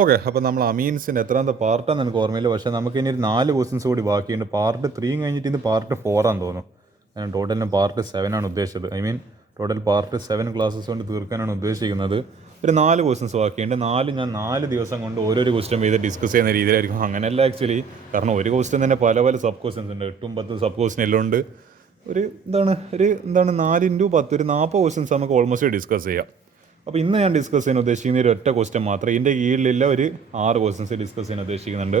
Okay, അപ്പോൾ നമ്മൾ അമീൻസിൻ്റെ എത്രാമത്തെ പാർട്ടാന്ന് എനിക്ക് ഓർമ്മയില്ല. പക്ഷേ നമുക്ക് ഇനി ഒരു 4 ക്വസ്റ്റ്യൻസ് കൂടി ബാക്കിയുണ്ട്. പാർട്ട് 3 കഴിഞ്ഞിട്ട് ഇന്ന് പാർട്ട് 4 ആണെന്ന് തോന്നുന്നു. ഞാൻ ടോട്ടലിന് പാർട്ട് 7 ആണ് ഉദ്ദേശിച്ചത്. ടോട്ടൽ പാർട്ട് 7 ക്ലാസ്സസ് കൊണ്ട് തീർക്കാനാണ് ഉദ്ദേശിക്കുന്നത്. ഒരു 4 ക്വസ്റ്റ്യൻസ് ബാക്കിയുണ്ട്. ഞാൻ 4 ദിവസം കൊണ്ട് ഓരോരോ ക്വസ്റ്റ്യൻ ചെയ്ത് ഡിസ്കസ് ചെയ്യുന്ന രീതിയിലായിരിക്കും. അങ്ങനെയല്ല ആക്ച്വലി, കാരണം ഒരു ക്വസ്റ്റ്യൻ തന്നെ പല സബ് ക്വസ്റ്റ്യൻസ് ഉണ്ട്. 8-10 സബ് ക്വസ്റ്റ്യൻ എല്ലാം ഉണ്ട്. ഒരു 4x10 ഒരു 40 ക്വസ്റ്റ്യൻസ് നമുക്ക് ഓൾമോസ്റ്റ് ഡിസ്കസ് ചെയ്യാം. അപ്പോൾ ഇന്ന് ഞാൻ ഡിസ്കസ് ചെയ്യാൻ ഉദ്ദേശിക്കുന്ന ഒരു ഒറ്റ ക്വസ്റ്റ്യൻ മാത്രം. ഇതിൻ്റെ കീഴിലുള്ള ഒരു 6 ക്വസ്റ്റ്യൻസ് ഡിസ്കസ് ചെയ്യാൻ ഉദ്ദേശിക്കുന്നുണ്ട്.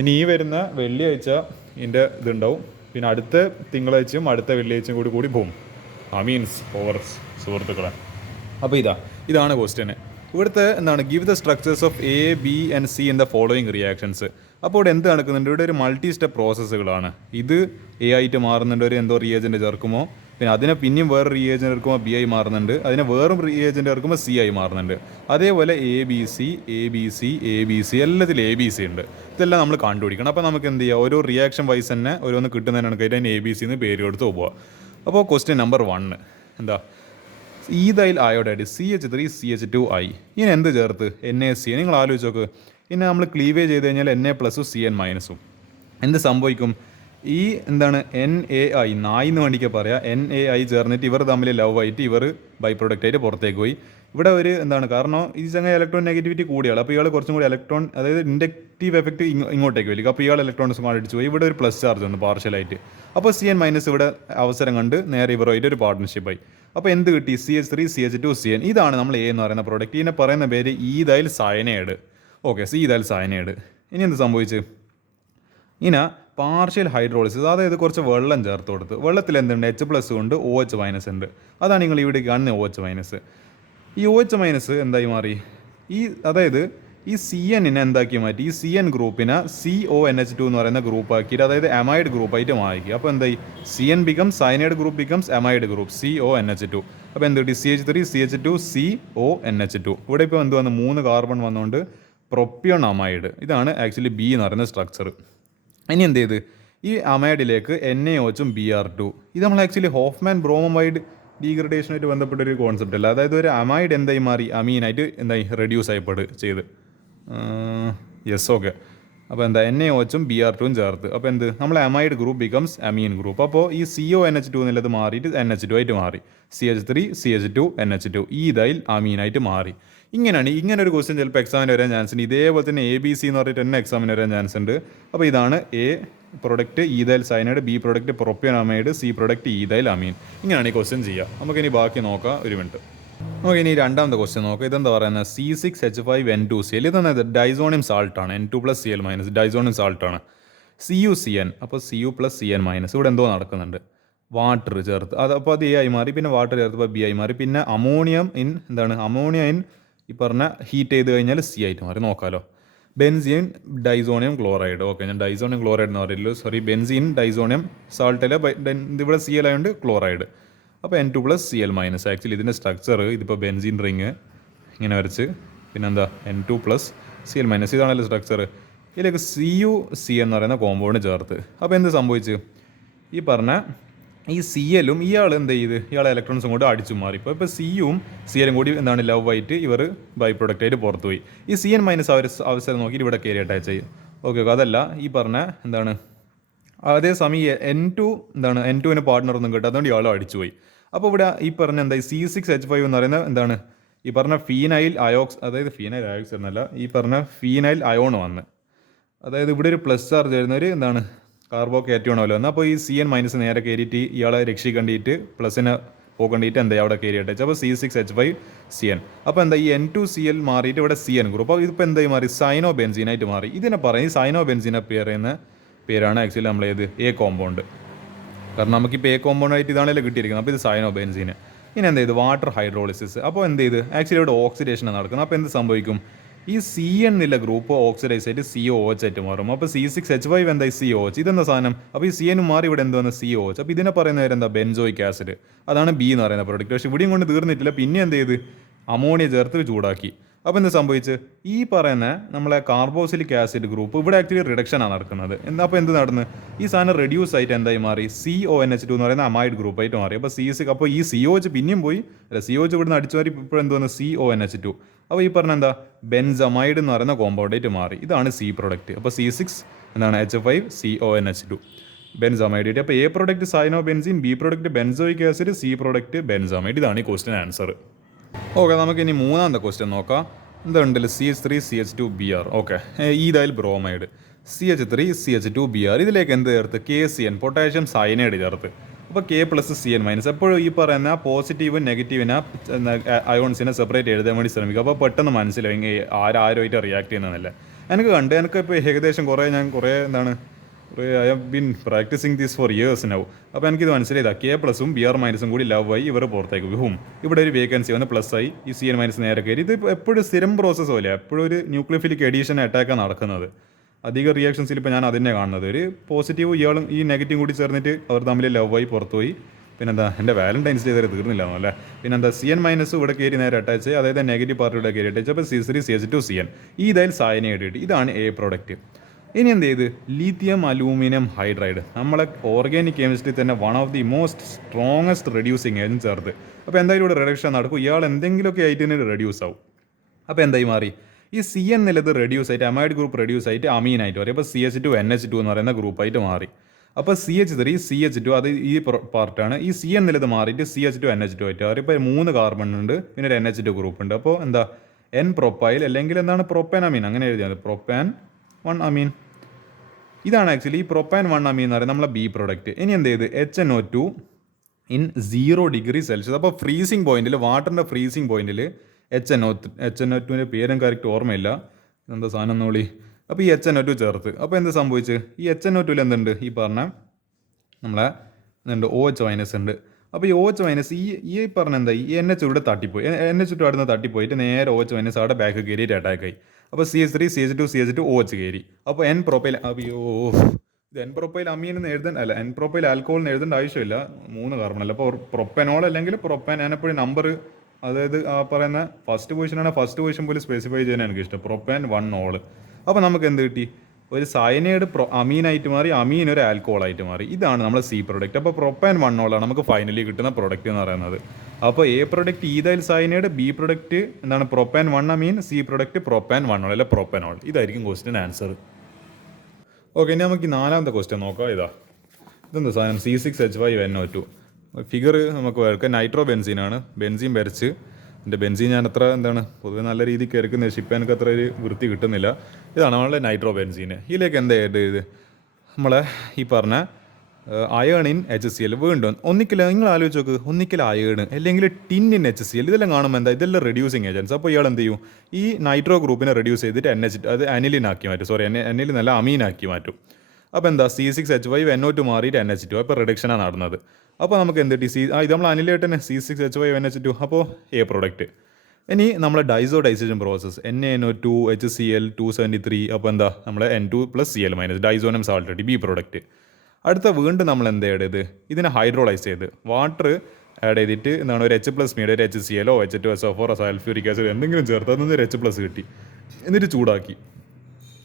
ഇനി ഈ വരുന്ന വെള്ളിയാഴ്ച ഇതിൻ്റെ ഇതുണ്ടാവും. പിന്നെ അടുത്ത തിങ്കളാഴ്ചയും അടുത്ത വെള്ളിയാഴ്ചയും കൂടി പോകും. മീൻസ് ഓവർ സുഹൃത്തുക്കളെ. അപ്പോൾ ഇതാണ് ക്വസ്റ്റ്യൻ. ഇവിടുത്തെ give the structures of A B and C in the following reactions. അപ്പോൾ ഇവിടെ എന്ത് നടക്കുന്നുണ്ട്? ഇവിടെ ഒരു മൾട്ടി സ്റ്റെപ്പ് പ്രോസസ്സുകളാണ്. ഇത് എ ആയിട്ട് മാറുന്നുണ്ട്, ഒരു എന്തോ റിയേജൻറ്റ് ചേർക്കുമോ, പിന്നെ അതിനെ പിന്നെയും വേറെ റിയേജൻറ്റ് എടുക്കുമ്പോൾ ബി ആയി മാറുന്നുണ്ട്, അതിനെ വേറും റിയേജൻറ്റ് എടുക്കുമ്പോൾ സി ആയി മാറുന്നുണ്ട്. അതേപോലെ എ ബി സി എല്ലാത്തിലും എ ബി സി ഉണ്ട്. ഇതെല്ലാം നമ്മൾ കണ്ടുപിടിക്കണം. അപ്പോൾ നമുക്ക് എന്ത് ചെയ്യുക? ഓരോ റിയാക്ഷൻ വൈസ് തന്നെ ഓരോന്ന് കിട്ടുന്നതിനാണ് കഴിഞ്ഞാൽ അതിന് എ ബി സി എന്ന് പേര് കൊടുത്ത് പോവുക. അപ്പോൾ ക്വസ്റ്റ്യൻ നമ്പർ 1 എന്താ? Ethyl iodide CH3 CH2I. ഇനി എന്ത് ചേർത്ത്? NaC. നിങ്ങൾ ആലോചിച്ച് നോക്ക്. ഇനി നമ്മൾ ക്ലീവേജ് ചെയ്ത് കഴിഞ്ഞാൽ Na+ഉം Cn-ഉം എന്ത് സംഭവിക്കും? ഈ NaI നായി എന്ന് വേണ്ടിക്ക് പറയാം. NaI ചേർന്നിട്ട് ഇവർ തമ്മിൽ ലവ് ആയിട്ട് ഇവർ ബൈ പ്രൊഡക്റ്റായിട്ട് പുറത്തേക്ക് പോയി. ഇവിടെ ഒരു കാരണം ഈ ചങ്ങ ഇലക്ട്രോൺ നെഗറ്റിവിറ്റി കൂടിയാണ്. അപ്പോൾ ഇയാൾ കുറച്ചും കൂടി ഇലക്ട്രോൺ, അതായത് ഇൻഡക്റ്റീവ് എഫക്റ്റ് ഇങ്ങോട്ടേക്ക് വലിക്കും. അപ്പോൾ ഇയാൾ ഇലക്ട്രോൺസ് അടിച്ചു പോയി. ഇവിടെ ഒരു പ്ലസ് ചാർജ് ഉണ്ട് പാർഷ്യലായിട്ട്. അപ്പോൾ Cn- ഇവിടെ അവസരം കണ്ട് നേരെ ഇവരുമായിട്ട് ഒരു പാർട്ട്ണർഷിപ്പായി. അപ്പോൾ എന്ത് കിട്ടി? CH3 CH2 Cn. ഇതാണ് നമ്മൾ എ എന്ന് പറയുന്ന പ്രോഡക്റ്റ്. ഇതിനെ പറയുന്ന പേര് ethyl cyanide. Okay, ethyl cyanide. ഇനി എന്ത് സംഭവിച്ച്? ഇനി പാർഷ്യൽ ഹൈഡ്രോളിസിസ്, അതായത് കുറച്ച് വെള്ളം ചേർത്ത് കൊടുത്ത്. വെള്ളത്തിൽ എന്തുണ്ട്? H+ ഉണ്ട്, OH- ഉണ്ട്. അതാണ് നിങ്ങൾ ഇവിടെ കാണുന്ന OH-. ഈ OH- എന്തായി മാറി? അതായത് ഈ CN എന്താക്കി മാറ്റി? ഈ CN ഗ്രൂപ്പിനെ CONH2 എന്ന് പറയുന്ന ഗ്രൂപ്പ് ആക്കിയിട്ട്, അതായത് അമൈഡ് ഗ്രൂപ്പായിട്ട് മാറ്റി. അപ്പോൾ എന്തായി? CN becomes cyanide group becomes amide group CONH2. അപ്പോൾ എന്ത് കിട്ടി? CH3 CH2 CONH2. ഇവിടെ ഇപ്പോൾ എന്ത് വന്നു? 3 കാർബൺ വന്നുകൊണ്ട് പ്രൊപ്പിയോൺ അമൈഡ്. ഇതാണ് ആക്ച്വലി ബി എന്ന് പറയുന്ന സ്ട്രക്ചർ. ഇനി എന്ത് ചെയ്ത്? ഈ അമൈഡിലേക്ക് NaOHഉം Br2. ഇത് നമ്മൾ ആക്ച്വലി ഹോഫ്മാൻ ബ്രോമൈഡ് ഡീഗ്രഡേഷനായിട്ട് ബന്ധപ്പെട്ടൊരു കോൺസെപ്റ്റ് അല്ല. അതായത് ഒരു അമൈഡ് എന്തായി മാറി? അമീനായിട്ട് റെഡ്യൂസ് ചെയ്യപ്പെടും. Yes, okay. അപ്പോൾ NaOHഉം Br2ഉം ചേർത്ത്. അപ്പോൾ എന്ത്? നമ്മൾ അമൈഡ് ഗ്രൂപ്പ് ബിക്കംസ് അമീൻ ഗ്രൂപ്പ്. അപ്പോൾ ഈ CONH2 എന്നുള്ളത് മാറിയിട്ട് NH2 ആയിട്ട് മാറി. CH3 CH2 NH2 ഈതൈൽ അമീനായിട്ട് മാറി. ഇങ്ങനെ ഒരു ക്വസ്റ്റ്യൻ ചിലപ്പോൾ എക്സാമിന് വരാൻ ചാൻസ് ഉണ്ട്. ഇതേപോലെ തന്നെ ABC എന്ന് പറഞ്ഞിട്ട് തന്നെ എക്സാമിന് വരാൻ ചാൻസ് ഉണ്ട്. അപ്പോൾ ഇതാണ് A product ethyl cyanide, B product propionamide, C product ethyl amine. ഇങ്ങനെയാണ് ഈ ക്വസ്റ്റ്യൻ ചെയ്യുക. നമുക്കിനി ബാക്കി നോക്കാം. ഒരു മിനിറ്റ്. നമുക്കിനി രണ്ടാമത്തെ ക്വസ്റ്റ്യൻ നോക്കാം. ഇതെന്താ പറയുന്നത്? C6H5N2Cl. ഇതെന്താ? ഡൈസോണിയം സാൾട്ടാണ്. N2+Cl- ഡൈസോണിയം സാൾട്ടാണ്. CuCN. അപ്പോൾ Cu+Cn-. ഇവിടെ എന്തോ നടക്കുന്നുണ്ട്. വാട്ടർ ചേർത്ത് അപ്പോൾ അത് എ ആയി മാറി. പിന്നെ വാട്ടർ ചേർത്തപ്പോൾ ബി ആയി മാറി. പിന്നെ അമോണിയ ഇൻ ഈ പറഞ്ഞ ഹീറ്റ് ചെയ്ത് കഴിഞ്ഞാൽ സി ആയിട്ട് മാറി. നോക്കാമല്ലോ. Benzene diazonium chloride. ഓക്കെ, ഞാൻ ഡൈസോണിയം ക്ലോറൈഡ് എന്ന് പറയില്ലോ, സോറി. ബെൻസീൻ ഡൈസോണിയം സാൾട്ടിലെ ഇവിടെ Cl ആയതുകൊണ്ട് ക്ലോറൈഡ്. അപ്പോൾ N2+Cl-. ആക്ച്വലി ഇതിൻ്റെ സ്ട്രക്ചർ ഇതിപ്പോൾ ബെൻസീൻ റിങ് ഇങ്ങനെ വരച്ച് പിന്നെന്താ N2+Cl-. ഇതാണല്ലോ സ്ട്രക്ചർ. ഇതിലേക്ക് CuC എന്ന് പറയുന്ന കോമ്പൗണ്ട് ചേർത്ത്. അപ്പോൾ എന്ത് സംഭവിച്ചു? ഈ പറഞ്ഞ ഈ Cl-ഉം ഇയാൾ എന്ത് ചെയ്ത്? ഇയാളെ ഇലക്ട്രോൺസും കൂടി അടിച്ചു മാറി. ഇപ്പോൾ Cയും Cl-ഉം കൂടി ലവ് ആയിട്ട് ഇവർ ബൈ പ്രൊഡക്റ്റായിട്ട് പുറത്തു പോയി. ഈ Cn- അവസരം നോക്കിയിട്ട് ഇവിടെ കയറി അറ്റാച്ച് ചെയ്യും. ഓക്കെ, അതല്ല ഈ പറഞ്ഞ അതേസമയം N2 പാർട്ട്ണറൊന്നും കിട്ടും. അതുകൊണ്ട് ഇയാളും അടിച്ചുപോയി. അപ്പോൾ ഇവിടെ ഈ പറഞ്ഞ C6H5 എന്ന് പറയുന്ന ഈ പറഞ്ഞ ഫീനൈൽ അയോക്സ്, അതായത് ഫീനൈൽ അയോക്സ് എന്നല്ല, ഈ പറഞ്ഞ ഫീനൈൽ അയോൺ വന്ന്, അതായത് ഇവിടെ ഒരു പ്ലസ് ചാർജ് വരുന്നൊരു കാർബോക്കേറ്റോൺ പോലെ വന്നു. അപ്പോൾ ഈ Cn- നേരെ കയറിയിട്ട് ഇയാളെ രക്ഷിക്കേണ്ടിയിട്ട് പ്ലസിനെ പോകേണ്ടിയിട്ട് എന്താ അവിടെ കയറി അറ്റാച്ച്. അപ്പോൾ C6H5Cn. അപ്പോൾ ഈ N2Cl മാറിയിട്ട് ഇവിടെ Cn ഗ്രൂപ്പ്. അപ്പോൾ ഇതിപ്പോൾ എന്തായി മാറി? സൈനോ ബെൻസീനായിട്ട് മാറി. ഇതിനെ പറയും സൈനോ ബെൻസീനെ പറയുന്ന പേരാണ് ആക്ച്വലി നമ്മളേത് എ കോമ്പൗണ്ട്. കാരണം നമുക്കിപ്പോൾ എ കോമ്പൗണ്ടായിട്ട് ഇതാണല്ലോ കിട്ടിയിരിക്കുന്നത്. അപ്പോൾ ഇത് സൈനോ ബെൻസീന്. ഇനി എന്ത് ചെയ്ത്? Water hydrolysis. അപ്പോൾ എന്ത് ചെയ്ത്? ആക്ച്വലി ഇവിടെ ഓക്സിഡേഷൻ നടക്കുന്നത്. അപ്പോൾ എന്ത് സംഭവിക്കും? ഈ Cn എന്നുള്ള ഗ്രൂപ്പ് ഓക്സിഡൈസ് ആയിട്ട് COOH ആയിട്ട് മാറും. അപ്പോൾ C6H5 എന്തായി? COH. ഇതെന്താ സാധനം? അപ്പോൾ ഈ Cn മാറി ഇവിടെ എന്ത് വന്ന്? COH. അപ്പോൾ ഇതിനെ പറയുന്ന പേരെന്താ? Benzoic acid. അതാണ് ബി എന്ന് പറയുന്ന പ്രോഡക്റ്റ്. പക്ഷേ ഇവിടെയും കൊണ്ട് തീർന്നിട്ടില്ല. പിന്നെ എന്ത് ചെയ്ത്? അമോണിയ ചേർത്ത് ചൂടാക്കി. അപ്പോൾ എന്ത് സംഭവിച്ച് ഈ പറയുന്ന നമ്മളെ കാർബോസിലിക് ആസിഡ് ഗ്രൂപ്പ് ഇവിടെ ആക്ച്വലി റിഡക്ഷനാണ് നടക്കുന്നത്. അപ്പോൾ എന്ത് നടന്ന് ഈ സാധനം റെഡ്യൂസ് ആയിട്ട് എന്തായി മാറി, CONH2 എന്ന് പറയുന്ന അമൈഡ് ഗ്രൂപ്പായിട്ട് മാറി. അപ്പോൾ അപ്പോൾ ഈ COH പിന്നെയും പോയി, അല്ല COH ഇവിടുന്ന് അടിച്ചു മാറി ഇപ്പോൾ എന്തോന്ന് CONH2. അപ്പോൾ ഈ പറഞ്ഞ എന്താ ബെൻസമൈഡ് എന്ന് പറയുന്ന കോമ്പൗണ്ടായിട്ട് മാറി. ഇതാണ് C പ്രൊഡക്റ്റ്. അപ്പോൾ C6 എന്താണ് H5CONH2 ബെൻസമൈഡ്. അപ്പോൾ A product cyanobenzene, B product benzoic acid, C product benzamide. ഇതാണ് ഈ ക്വസ്റ്റ്യൻ ആൻസർ. ഓക്കെ, നമുക്ക് ഇനി മൂന്നാമത്തെ ക്വസ്റ്റ്യൻ നോക്കാം. എന്തുണ്ടല്ലോ CH3CH2Br. ഓക്കെ, ഇതായാൽ ബ്രോമൈഡ് CH3CH2Br. ഇതിലേക്ക് എന്ത് ചേർത്ത് KCN പൊട്ടാഷ്യം സയനൈഡ് ചേർത്ത്. അപ്പോൾ K+CN- എപ്പോഴും ഈ പറയുന്ന പോസിറ്റീവും നെഗറ്റീവിനെ അയോൺസിനെ സെപ്പറേറ്റ് എഴുതാൻ വേണ്ടി ശ്രമിക്കുക. അപ്പോൾ പെട്ടെന്ന് മനസ്സിലാവും ആരുമായിട്ട് റിയാക്ട് ചെയ്യുന്നതല്ലേ. എനിക്കിപ്പോൾ ഏകദേശം കുറേ എന്താണ് I have been practising this for years now. അപ്പോൾ എനിക്കിത് മനസ്സിലായതാ K+ഉം Br- കൂടി ലവ് ആയി ഇവർ പുറത്തേക്ക് പോകും. ഇവിടെ ഒരു വേക്കൻസി വന്ന് പ്ലസ് ആയി, ഈ CN- നേരെ കയറി. ഇത് എപ്പോഴും സ്ഥിരം പ്രോസസ്സ് പോലെ എപ്പോഴും ഒരു ന്യൂക്ലിയോഫിലിക് എഡീഷൻ അറ്റാക്കാണ് നടക്കുന്നത്. അധിക റിയാക്ഷൻസിൽ ഇപ്പോൾ ഞാൻ അതിനെ കാണുന്നത് ഒരു പോസിറ്റീവ് ഇയാളും ഈ നെഗറ്റീവ് കൂടി ചേർന്നിട്ട് അവർ തമ്മിൽ ലവ് ആയി പുറത്തുപോയി. പിന്നെന്താ എൻ്റെ വാലന്റൈൻസ് ഡേ ഇതുവരെ തീർന്നില്ല അല്ലേ. പിന്നെന്താ CN- ഇവിടെ കയറി നേരെ അറ്റാച്ച്, അതായത് നെഗറ്റീവ് പാർട്ടിയുടെ കയറി അറ്റാച്ച്. അപ്പോൾ C3CH2CN ഇതായാലും സയനൈഡ്. ഇതാണ് A പ്രൊഡക്റ്റ്. ഇനി എന്ത് ചെയ്ത് ലിഥിയം അലൂമിനിയം ഹൈഡ്രൈഡ് നമ്മളെ ഓർഗാനിക് കെമിസ്ട്രി തന്നെ one of the most strongest reducing agent ചേർത്ത്. അപ്പോൾ എന്തായാലും ഇവിടെ റിഡക്ഷൻ നടക്കും, ഇയാൾ എന്തെങ്കിലുമൊക്കെ ആയിട്ട് റെഡ്യൂസ് ആവും. അപ്പോൾ എന്തായി മാറി ഈ CN എന്നുള്ളത് റെഡ്യൂസ് ആയിട്ട് അമൈഡ് ഗ്രൂപ്പ് റെഡ്യൂസ് ആയിട്ട് അമീനായിട്ട് പറയും. അപ്പോൾ CH2NH2 എന്ന് പറയുന്ന ഗ്രൂപ്പായിട്ട് മാറി. അപ്പോൾ CH3CH2 അത് ഈ പാർട്ടാണ്. ഈ CN എന്നുള്ളത് മാറിയിട്ട് CH2NH2 ആയിട്ട് മാറി. ഇപ്പോൾ 3 കാർബൺ ഉണ്ട്, പിന്നെ ഒരു NH2 ഗ്രൂപ്പ് ഉണ്ട്. അപ്പോൾ എന്താ N പ്രൊപ്പൈൽ അല്ലെങ്കിൽ എന്താണ് പ്രൊപ്പാൻ അമീൻ, അങ്ങനെ എഴുതിയത് പ്രൊപ്പാൻ 1 അമീൻ. ഇതാണ് ആക്ച്വലി ഈ പ്രൊപ്പാൻ 1 അമീൻ എന്ന് പറയുന്നത് നമ്മളെ B പ്രൊഡക്റ്റ്. ഇനി എന്ത് ചെയ്ത് HNO2 ഇൻ 0 ഡിഗ്രി സെൽഷ്യസ്. അപ്പോൾ ഫ്രീസിങ് പോയിന്റിൽ, വാട്ടറിൻ്റെ ഫ്രീസിങ് പോയിന്റിൽ HNO2ൻ്റെ പേരും കറക്റ്റ് ഓർമ്മയില്ല, എന്താ സാധനം എന്ന് വിളി. അപ്പോൾ ഈ HNO2 ചേർത്ത്. അപ്പോൾ എന്ത് സംഭവിച്ച് ഈ HNO2ൽ എന്തുണ്ട്, ഈ പറഞ്ഞ നമ്മളെ എന്തുണ്ട് OH- ഉണ്ട്. അപ്പോൾ ഈ OH- ഈ പറഞ്ഞ എന്താ ഈ NH ഇവിടെ തട്ടിപ്പോയി, NH2 അവിടെ നിന്ന് തട്ടിപ്പോയിട്ട് നേരെ OH- അവിടെ ബാക്ക് കയറിയിട്ട് അറ്റാക്കായി. അപ്പോൾ CH3CH2CH2 OH കയറി. അപ്പോൾ N പ്രൊപ്പൈൽ, അയ്യോ ഇത് N പ്രൊപ്പൈൽ അമീൻ എന്ന് എഴുതാൻ അല്ല, N പ്രൊപ്പൈൽ ആൽക്കോഹോൾ എന്ന് എഴുതേണ്ട ആവശ്യമില്ല, 3 കാർബൺ അല്ല. അപ്പോൾ പ്രൊപ്പനോൾ അല്ലെങ്കിൽ പ്രൊപ്പാൻ, ഞാനെപ്പോഴും നമ്പർ അതായത് ആ പറയുന്ന ഫസ്റ്റ് പൊസിഷനാണ്, ഫസ്റ്റ് പൊസിഷൻ പോലും സ്പെസിഫൈ ചെയ്യാൻ എനിക്ക് ഇഷ്ടം. Propane 1 all. അപ്പോൾ നമുക്ക് എന്ത് കിട്ടി, ഒരു സയനൈഡ് അമീനായിട്ട് മാറി, അമീൻ ഒരു ആൽക്കോളായിട്ട് മാറി. ഇതാണ് നമ്മളെ C പ്രൊഡക്റ്റ്. അപ്പോൾ പ്രൊപ്പാൻ 1 ഓളാണ് നമുക്ക് ഫൈനലി കിട്ടുന്ന പ്രൊഡക്റ്റ് എന്ന് പറയുന്നത്. അപ്പോൾ A product ethyl cyanide, B product എന്താണ് പ്രൊപ്പാൻ 1 അമീൻ, C പ്രൊഡക്റ്റ് പ്രൊപ്പാൻ 1 ഓൾ അല്ല പ്രൊപ്പനോൾ. ഇതായിരിക്കും ക്വസ്റ്റ്യൻ ആൻസർ. ഓക്കെ, ഇനി നമുക്ക് 4ാമത്തെ ക്വസ്റ്റ്യൻ നോക്കാം. ഇതെന്താ സാധനം C6H5NO2 ഫിഗർ നമുക്ക് വരക്കാം. നൈട്രോ ബെൻസീനാണ്, ബെൻസീൻ വരച്ച്. എൻ്റെ ബെൻസീൻ ഞാൻ അത്ര എന്താണ് പൊതുവെ നല്ല രീതിക്ക് ഇറക്കുന്നത്, ഷിപ്പ് എനിക്ക് അത്ര ഒരു വൃത്തി കിട്ടുന്നില്ല. ഇതാണ് നമ്മളെ നൈട്രോ ബെൻസീന്. ഇതിലേക്ക് എന്താ ഇത് നമ്മളെ ഈ പറഞ്ഞ അയേൺ ഇൻ HCl. വീണ്ടും ഒന്നിക്കൽ നിങ്ങൾ ആലോചിച്ച് നോക്ക്, ഒന്നിക്കൽ അയേൺ അല്ലെങ്കിൽ ടിൻ ഇൻ HCl. ഇതെല്ലാം കാണുമ്പോൾ എന്താ ഇതെല്ലാം റെഡ്യൂസിങ് ഏജൻസ്. അപ്പോൾ ഇയാൾ എന്ത് ചെയ്യും, ഈ നൈട്രോ ഗ്രൂപ്പിനെ റെഡ്യൂസ് ചെയ്തിട്ട് അത് അനിലിനാക്കി മാറ്റും, അനിലിൻ നല്ല അമീനാക്കി മാറ്റും. അപ്പോൾ എന്താ C6H5NO2 മാറിയിട്ട് NH2. അപ്പോൾ റിഡക്ഷനാണ് നടന്നത്. അപ്പോൾ നമുക്ക് എന്ത് കിട്ടി, ഇത് നമ്മൾ അനിലായിട്ട് തന്നെ C6H5NH2. അപ്പോൾ A പ്രൊഡക്റ്റ്. ഇനി നമ്മളെ ഡൈസോഡൈസേഷൻ പ്രോസസ്സ് NaNO2 HCl 273. അപ്പോൾ എന്താ നമ്മളെ N2+Cl- ഡൈസോനം സാൾട്ട് B പ്രൊഡക്റ്റ്. അടുത്ത വീണ്ടും നമ്മൾ എന്താ ചെയ്തത്, ഇതിനെ ഹൈഡ്രോളൈസ് ചെയ്ത് വാട്ടർ ആഡ് ചെയ്തിട്ട് എന്താണ് ഒരു H+ മീഡ്, ഒരു HCl H2SO4 സൾഫ്യൂരിക് ആസിഡ് എന്തെങ്കിലും ചേർത്ത് അതിൽ നിന്ന് ഒരു H+ കിട്ടി, എന്നിട്ട് ചൂടാക്കി.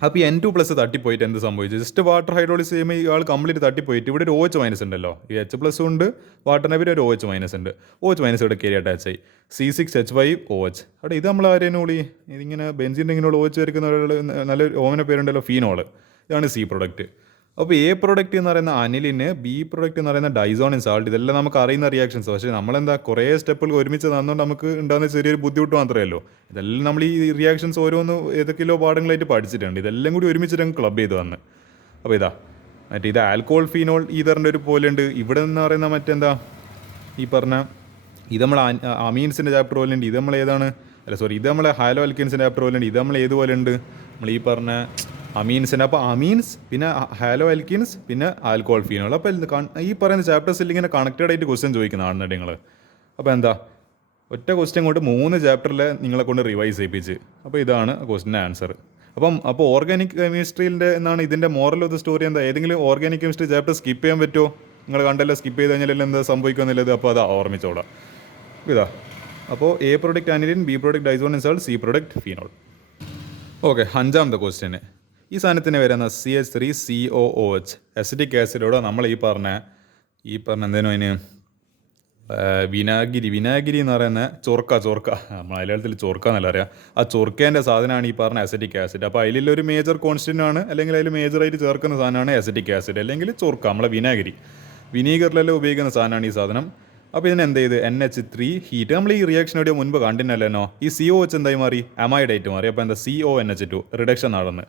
അപ്പോൾ ഈ N2+ തട്ടിപ്പോയിട്ട് എന്ത് സംഭവിച്ചു, ജസ്റ്റ് വാട്ടർ ഹൈഡ്രോളിസ് ചെയ്യുമ്പോൾ ഈ ആൾ കംപ്ലീറ്റ് തട്ടിപ്പോയിട്ട് ഇവിടെ ഒരു OH- ഉണ്ടല്ലോ, ഈ H+ ഉണ്ട്, വാട്ടറിനെ പിന്നെ ഒരു OH- ഉണ്ട്. OH- ഇവിടെ കയറി അറ്റാച്ച് ആയി C6H5OH. അവിടെ ഇത് നമ്മൾ ആരെയും വിളി, ഇതിങ്ങനെ ബെൻസിൻ്റെ ഇങ്ങനെയുള്ള OH ചേർക്കുന്ന ഒരാൾ നല്ല ഓമന പേരുണ്ടല്ലോ, ഫീനോള്. ഇതാണ് C പ്രൊഡക്റ്റ്. അപ്പോൾ A പ്രൊഡക്റ്റ് എന്ന് പറയുന്ന അനിലിന്, B പ്രൊഡക്റ്റ് എന്ന് പറയുന്ന ഡൈസോണിൻ സാൾട്ട്. ഇതെല്ലാം നമുക്ക് അറിയുന്ന റിയാക്ഷൻസ്. പക്ഷേ നമ്മളെന്താ കുറേ സ്റ്റെപ്പുകൾ ഒരുമിച്ച് തന്നുകൊണ്ട് നമുക്ക് ഉണ്ടാകുന്ന ചെറിയൊരു ബുദ്ധിമുട്ട് മാത്രമേ ഉള്ളൂ. ഇതെല്ലാം നമ്മൾ ഈ റിയാക്ഷൻസ് ഓരോന്ന് ഏതൊക്കെയോ പാഠങ്ങളായിട്ട് പഠിച്ചിട്ടുണ്ട്. ഇതെല്ലാം കൂടി ഒരുമിച്ചിട്ട് അങ്ങ് ക്ലബ് ചെയ്ത് വന്ന്. അപ്പോൾ ഇത് ആൽക്കോഹോൾ ഫീനോൾ ഈതറിൻ്റെ ഒരു പോലെ ഉണ്ട്. ഇവിടെ നിന്ന് പറയുന്ന മറ്റെന്താ ഈ പറഞ്ഞ ഇത് നമ്മൾ അമീൻസിൻ്റെ ചാപ്റ്റർ പോലെ ഉണ്ട്. ഇത് നമ്മൾ ഏതാണ്, ഇത് നമ്മളെ ഹാലോ അൽക്കീൻസിൻ്റെ ചാപ്റ്റർ പോലെ ഉണ്ട്. ഇത് നമ്മൾ ഏതുപോലെ ഉണ്ട്, നമ്മൾ ഈ പറഞ്ഞ അമീൻസിൻ്റെ. അപ്പോൾ അമീൻസ് പിന്നെ ഹാലോ അൽക്കീൻസ് പിന്നെ ആൽക്കോഹോൾ ഫീനോൾ. അപ്പോൾ ഈ പറയുന്ന ചാപ്റ്റേഴ്സിൽ ഇങ്ങനെ കണക്റ്റഡ് ആയിട്ട് ക്വസ്റ്റ്യൻ ചോദിക്കുന്നതാണ് നിങ്ങൾ. അപ്പോൾ എന്താ ഒറ്റ ക്വസ്റ്റ്യൻ കൊണ്ട് 3 ചാപ്റ്ററിൽ നിങ്ങളെ കൊണ്ട് റിവൈസ് ചെയ്യിപ്പിച്ച്. അപ്പോൾ ഇതാണ് ക്വസ്റ്റ്യൻ ആൻസർ. അപ്പോൾ ഓർഗാനിക് കെമിസ്ട്രിയിൻ്റെ എന്നാണ് ഇതിൻ്റെ മോറൽ ഓഫ് ദ സ്റ്റോറി എന്താ, ഏതെങ്കിലും ഓർഗാനിക് കെമിസ്ട്രി ചാപ്റ്റർ സ്കിപ്പ് ചെയ്യാൻ പറ്റുമോ? നിങ്ങൾ കണ്ടല്ലോ, സ്കിപ്പ് ചെയ്ത് കഴിഞ്ഞാൽ എന്താ സംഭവിക്കുമെന്നുള്ളത്. അപ്പോൾ അതാ ഓർമ്മിച്ചോളാം. അപ്പോൾ A product aniline, B product diazonium salt, C product phenol. Okay, 5ാമത്തെ ക്വസ്റ്റ്യന്. ഈ സാധനത്തിന് വരുന്ന CH3COOH അസിറ്റിക് ആസിഡോടെ നമ്മൾ ഈ പറഞ്ഞ എന്തേനോ അതിന് വിനാഗിരി എന്ന് പറയുന്ന ചൊർക്ക നമ്മൾ മലയാളത്തിൽ ചൊർക്ക എന്നല്ല അറിയാം. ആ ചൊർക്കേൻ്റെ സാധനമാണ് ഈ പറഞ്ഞ അസിറ്റിക് ആസിഡ്. അപ്പോൾ അതിലൊരു മേജർ കോൺസ്റ്റൻ്റ് ആണ്, അല്ലെങ്കിൽ അതിൽ മേജറായിട്ട് ചേർക്കുന്ന സാധനമാണ് അസിറ്റിക് ആസിഡ് അല്ലെങ്കിൽ ചൊർക്ക, നമ്മളെ വിനീഗറിലെല്ലാം ഉപയോഗിക്കുന്ന സാധനമാണ് ഈ സാധനം. അപ്പോൾ ഇതിന് എന്ത് ചെയ്ത് NH3 ഹീറ്റ് നമ്മൾ ഈ റിയാക്ഷനോടെ മുൻപ് കണ്ടില്ലല്ലോ. ഈ COH എന്തായി മാറി, അമൈഡായിട്ട് മാറി. അപ്പോൾ എന്താ CONH2 റിഡക്ഷൻ നടന്ന്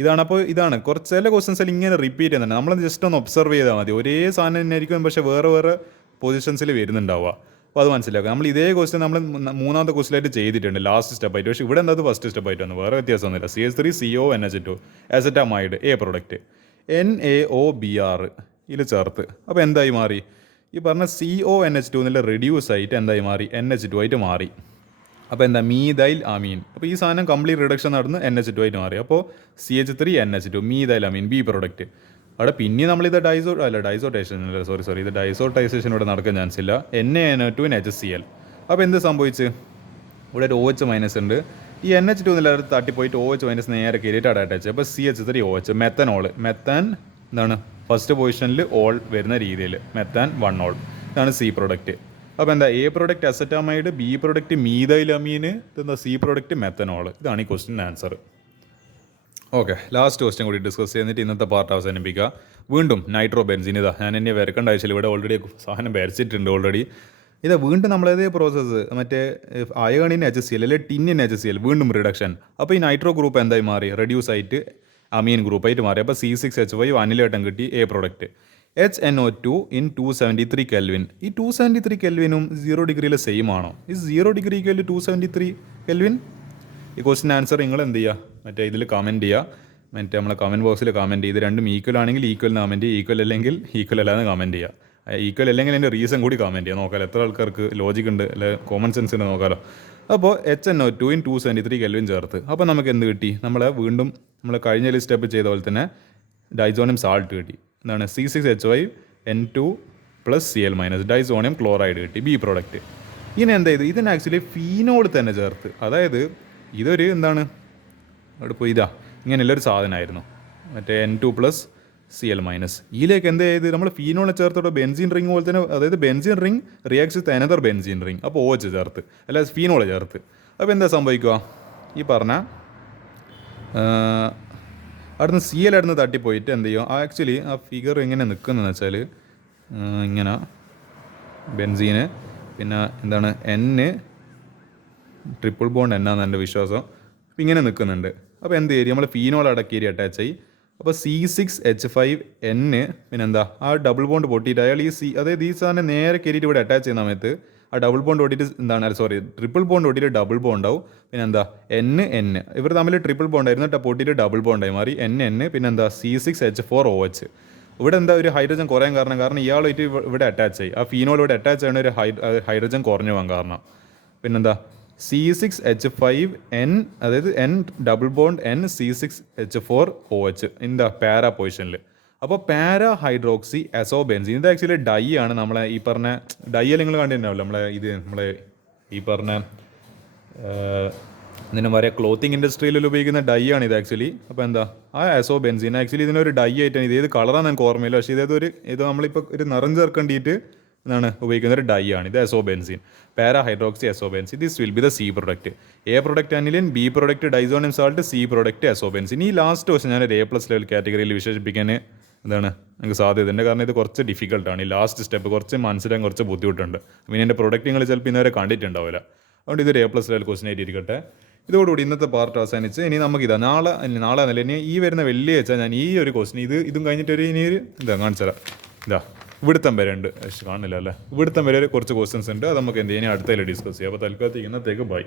ഇതാണ്. അപ്പോൾ ഇതാണ് കുറച്ച് ചില ക്വസ്റ്റൻസിൽ ഇങ്ങനെ റിപ്പീറ്റ് ചെയ്യുന്നുണ്ട്. നമ്മൾ ജസ്റ്റ് ഒന്ന് ഒബ്സർവ് ചെയ്താൽ മതി. ഒരേ സാധനം തന്നെ ആയിരിക്കും, പക്ഷേ വേറെ പൊസിഷൻസിൽ വരുന്നുണ്ടാവുക. അപ്പോൾ അത് മനസ്സിലാക്കുക. നമ്മൾ ഇതേ ക്വസ്റ്റൻ നമ്മൾ 3ാമത്തെ ക്വസ്റ്റിലായിട്ട് ചെയ്തിട്ടുണ്ട്, ലാസ്റ്റ് സ്റ്റെപ്പായിട്ട്. പക്ഷേ ഇവിടെ എന്താ ഫസ്റ്റ് സ്റ്റെപ്പായിട്ട് വന്നു, വേറെ വ്യത്യാസമൊന്നുമില്ല. CH3CONH2 അസറ്റമൈഡ് എ പ്രൊഡക്റ്റ് NaOBr ഇതിൽ ചേർത്ത്. അപ്പോൾ എന്തായി മാറി, ഈ പറഞ്ഞ CONH2 എന്നുള്ള റെഡ്യൂസ് ആയിട്ട് എന്തായി മാറി, NH2 ആയിട്ട് മാറി. അപ്പോൾ എന്താ, മീഥൈൽ അമീൻ. അപ്പോൾ ഈ സാധനം കംപ്ലീറ്റ് റിഡക്ഷൻ നടന്ന് NH2 ആയിട്ട് മാറി. അപ്പോൾ CH3NH2 മീഥൈൽ അമീൻ ബി പ്രൊഡക്റ്റ്. അവിടെ പിന്നെ നമ്മളിത് ഡൈസോട്ടൈസേഷൻ ഇവിടെ നടക്കാൻ ചാൻസ് ഇല്ല. NaNO2 HCl. അപ്പോൾ എന്ത് സംഭവിച്ച്, ഇവിടെ ഒരു OH മൈനസ് ഉണ്ട്. ഈ NH2 എന്നുള്ള തട്ടിപ്പോയിട്ട് OH മൈനസ് നേരെ കയറിയിട്ട് അവിടെ അറ്റാച്ച്. അപ്പോൾ CH3OH മെത്താൻ എന്താണ് ഫസ്റ്റ് പൊസിഷനിൽ ഓൾ വരുന്ന രീതിയിൽ മെത്താൻ 1 ഓൾ. ഇതാണ് സി പ്രൊഡക്റ്റ്. അപ്പോൾ എന്താ, എ പ്രൊഡക്റ്റ് അസറ്റമൈഡ്, ബി പ്രൊഡക്റ്റ് മീഥൈലമീന്, ഇതെന്താ സി പ്രൊഡക്റ്റ് മെത്തനോൾ. ഇതാണ് ഈ ക്വസ്റ്റിൻ്റെ ആൻസർ. ഓക്കെ, ലാസ്റ്റ് ക്വസ്റ്റ്യൻ കൂടി ഡിസ്കസ് ചെയ്തിട്ട് ഇന്നത്തെ പാർട്ട് അവസാനിപ്പിക്കുക. വീണ്ടും നൈട്രോ ബെൻസിൻ. ഞാൻ എന്നെ വരക്കേണ്ട ആവശ്യമില്ല, ഇവിടെ ഓൾറെഡി സാധനം വരച്ചിട്ടുണ്ട് ഓൾറെഡി. ഇതാ വീണ്ടും നമ്മളേതേ പ്രോസസ്സ്, മറ്റേ അയണിന് HCl അല്ലെങ്കിൽ ടിന്നിന് HCl വീണ്ടും റിഡക്ഷൻ. അപ്പോൾ ഈ നൈട്രോ ഗ്രൂപ്പ് എന്തായി മാറി, റെഡ്യൂസ് ആയിട്ട് അമീൻ ഗ്രൂപ്പായിട്ട് മാറി. അപ്പോൾ C6H5 അനിലേട്ടം കിട്ടി A product. HNO2 in 273 kelvin. ഈ 273 കെൽവിനും 0 ഡിഗ്രിയിൽ സെയിം ആണോ? ഈ 0 ഡിഗ്രി ഈക്വൽ 273 കെൽവിൻ. ഈ ക്വസ്റ്റിന് ആൻസർ നിങ്ങൾ എന്ത് ചെയ്യുക, മറ്റേ ഇതിൽ കമൻറ്റ് ചെയ്യുക, മറ്റേ നമ്മളെ കമൻറ്റ് ബോക്സിൽ കമൻറ്റ് ചെയ്ത് രണ്ടും ഈക്വൽ ആണെങ്കിൽ ഈക്വൽ കമൻറ്റ് ചെയ്യുക, ഈക്വൽ അല്ലെങ്കിൽ ഈക്വൽ അല്ലാതെ കമൻറ്റ് ചെയ്യുക. ഈക്വൽ അല്ലെങ്കിൽ അതിൻ്റെ റീസൺ കൂടി കമൻറ്റ് ചെയ്യുക. നോക്കാമല്ലോ എത്ര ആൾക്കാർക്ക് ലോജിക് ഉണ്ട്, അല്ലെ കോമൺ സെൻസ് ഉണ്ട് നോക്കാമല്ലോ. അപ്പോൾ HNO2 in 273 കെൽവിൻ ചേർത്ത്. അപ്പോൾ നമുക്ക് എന്ത് കിട്ടി, വീണ്ടും നമ്മൾ കഴിഞ്ഞ സ്റ്റെപ്പ് ചെയ്ത പോലെ തന്നെ ഡൈസോണിയം സാൾട്ട് കിട്ടി. എന്താണ്, C6H5N2 + Cl- ഡൈസോണിയം ക്ലോറൈഡ് കിട്ടി ബി പ്രോഡക്റ്റ്. ഇനി എന്താ ഇത്, ഇതിന് ആക്ച്വലി ഫീനോൾ തന്നെ ചേർത്ത്. അതായത് ഇതൊരു എന്താണ്, അവിടെ പോയി ഇങ്ങനെയുള്ളൊരു സാധനമായിരുന്നു, മറ്റേ N2 + Cl-. ഇതിലേക്ക് എന്ത് ചെയ്ത് നമ്മൾ ഫീനോളെ ചേർത്തോടെ ബെൻസീൻ റിംഗ് പോലെ തന്നെ, അതായത് benzene ring reacts with another benzene ring. അപ്പോൾ OH ചേർത്ത്, അല്ല ഫീനോളെ ചേർത്ത്. അപ്പോൾ എന്താ സംഭവിക്കുക, ഈ പറഞ്ഞ അവിടുന്ന് Cl അടുന്ന് തട്ടിപ്പോയിട്ട് എന്ത് ചെയ്യും, ആക്ച്വലി ആ ഫിഗർ എങ്ങനെ നിൽക്കുന്നതെന്ന് വെച്ചാൽ ഇങ്ങനെ ബെൻസീന്, പിന്നെ എന്താണ് ട്രിപ്പിൾ ബോണ്ട് എന്നാന്ന് എൻ്റെ വിശ്വാസം. അപ്പോൾ ഇങ്ങനെ നിൽക്കുന്നുണ്ട്. അപ്പോൾ എന്ത് ചെയ്യും, നമ്മൾ ഫീനോൾ അടക്കേരി അറ്റാച്ച് ആയി. അപ്പോൾ C6H5N പിന്നെന്താ ആ ഡബിൾ ബോണ്ട് പൊട്ടിയിട്ട് അയാൾ അതായത് ഈ സാധനം നേരെ കയറിയിട്ട് ഇവിടെ അറ്റാച്ച് ചെയ്യുന്ന സമയത്ത് ആ ഡബിൾ ബോണ്ട് ഓടിയിട്ട് ട്രിപ്പിൾ ബോണ്ട് ഓടിയിട്ട് ഡബിൾ ബോണ്ട് ആവും. പിന്നെന്താ N ഇവർ തമ്മിൽ ട്രിപ്പിൾ ബോണ്ട് ആയിരുന്നു, പൊട്ടിയിട്ട് ഡബിൾ ബോണ്ടായി മാറി N പിന്നെന്താ C6H4OH. ഇവിടെ എന്താ ഒരു ഹൈഡ്രജൻ കുറയാൻ കാരണം ഇയാളായിട്ട് ഇവിടെ അറ്റാച്ച് ആയി. ആ ഫീനോൾ ഇവിടെ അറ്റാച്ച് ആവുന്ന ഒരു ഹൈഡ്രജൻ കുറഞ്ഞു പോകാൻ കാരണം. പിന്നെന്താ C6H5N, അതായത് N double bond N C6H4OH എന്താ പാരാ പൊസിഷനിൽ. അപ്പോൾ പാരാ ഹൈഡ്രോക്സി അസോബെൻസിൻ. ഇത് ആക്ച്വലി ഡൈ ആണ്. നമ്മളെ ഈ പറഞ്ഞ ഡൈ നിങ്ങൾ കണ്ടിട്ടുണ്ടാവില്ല, നമ്മളെ ഈ പറഞ്ഞ ഇതിന് പറയാം ക്ലോത്തിങ് ഇൻഡസ്ട്രിയിൽ ഉപയോഗിക്കുന്ന ഡൈ ആണ് ഇത് ആക്ച്വലി. അപ്പോൾ എന്താ ആ അസോബെൻസിൻ ആക്ച്വലി ഇതിനൊരു ഡൈ ആയിട്ടാണ്. ഇത് ഏത് കളറാണെന്ന് എനിക്ക് ഓർമ്മയില്ല, പക്ഷേ ഇത് നമ്മളിപ്പോൾ ഒരു നിറം ചേർക്കേണ്ടിയിട്ട് എന്നാണ് ഉപയോഗിക്കുന്ന ഒരു ഡൈ ആണ് ഇത്, azobenzene, para hydroxy azobenzene. This will be the C product. A product aniline, B product diazonium salt, C product azobenzene. ഈ ലാസ്റ്റ് ക്വസ്റ്റൻ ഞാൻ ഒരു A+ ലെവൽ കാറ്റഗറിയിൽ വിശേഷിപ്പിക്കാൻ എന്താണ് നിങ്ങൾക്ക് സാധ്യതയുണ്ട്, കാരണം ഇത് കുറച്ച് ഡിഫിക്കൽട്ടാണ്. ഈ ലാസ്റ്റ് സ്റ്റെപ്പ് കുറച്ച് മനസ്സിലാൻ കുറച്ച് ബുദ്ധിമുട്ടുണ്ട്. പിന്നെ എൻ്റെ പ്രൊഡക്റ്റ് നിങ്ങൾ ചിലപ്പോൾ ഇന്നവരെ കണ്ടിട്ടുണ്ടാവില്ല. അതുകൊണ്ട് ഇതൊരു A+ ലെവൽ ക്വസ്റ്റൻ ആയിട്ട് ഇരിക്കട്ടെ. ഇതോടുകൂടി ഇന്നത്തെ പാർട്ട് അവസാനിച്ച് ഇനി നമുക്കിതാ നാളെ എന്നല്ല ഇനി ഈ വരുന്ന വെള്ളിയാഴ്ച ഞാൻ ഈ ഒരു ക്വസ്റ്റൻ ഇതും കഴിഞ്ഞിട്ട് ഇനി കാണിച്ചുതരാം. ഇവിടുത്തം വരെ ഉണ്ട്, കാണില്ല അല്ലേ, ഇവിടുത്തം വരെ കുറച്ച് ക്വസ്റ്റൻസ് ഉണ്ട്. അത് നമുക്ക് എന്ത് ചെയ്യാൻ അടുത്തതിൽ ഡിസ്കസ് ചെയ്യാം. അപ്പോൾ തൽക്കാലത്തേക്ക് ഇന്നത്തേക്ക് ബൈ.